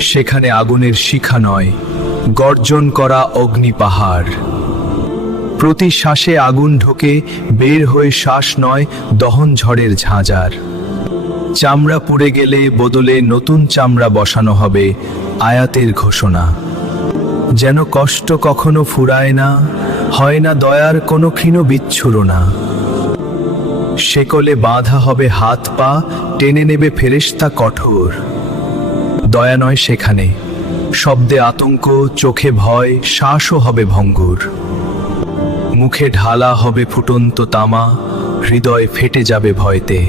সেখানে আগুনের শিখা নয়, গর্জন করা অগ্নি পাহাড়। প্রতি শ্বাসে আগুন ঢোকে, বের হয়ে শ্বাস নয়, দহন ঝড়ের ঝাঁঝার। চামড়া পুড়ে গেলে বদলে নতুন চামড়া বসানো হবে, আয়াতের ঘোষণা। যেন কষ্ট কখনো ফুরায় না, হয় না দয়ার কোনো ক্ষীণ বিচ্ছুরণা। শেকলে বাঁধা হবে হাত পা, টেনে নেবে ফেরেশতা কঠোর। দয়া নয় সেখানে, শব্দে আতঙ্ক, চোখে ভয়, শ্বাসও হবে ভঙ্গুর। মুখে ঢালা হবে ফুটন্ত তামা, হৃদয় ফেটে যাবে ভয়তে।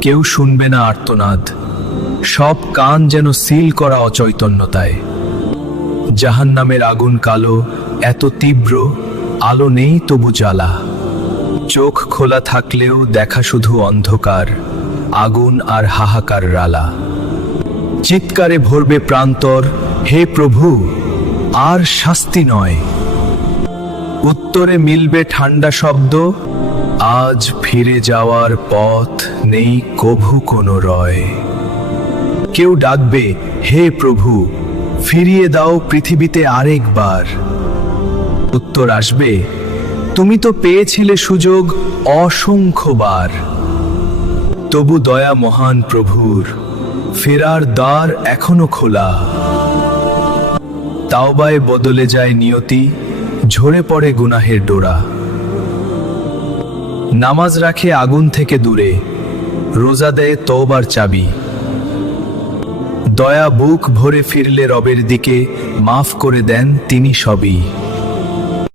কেউ শুনবে না আর্তনাদ, সব কান যেন সিল করা অচৈতন্যতায়। জাহান্নামের আগুন কালো, এত তীব্র, আলো নেই তবু জ্বালা। চোখ খোলা থাকলেও দেখা শুধু অন্ধকার, আগুন আর হাহাকার রালা। চিৎকারে ভরবে প্রান্তর, হে প্রভু, আর শাস্তি নয়। উত্তরে মিলবে ঠান্ডা শব্দ, আজ ফিরে যাওয়ার পথ নেই কভু কোনো রয়। কেউ ডাকবে, হে প্রভু, ফিরিয়ে দাও পৃথিবীতে আরেকবার। উত্তর আসবে, তুমি তো পেয়েছিলে সুযোগ অসংখ্যবার। তবু দয়া মহান প্রভুর, ফেরার দ্বার এখনো খোলা। তাওবায় বদলে যায় নিয়তি, ঝরে পড়ে গুনাহের ডোরা। নামাজ রাখে আগুন থেকে দূরে, রোজা দেয় তওবার চাবি। দয়া বুক ভরে ফিরলে রবের দিকে, মাফ করে দেন তিনি সবই।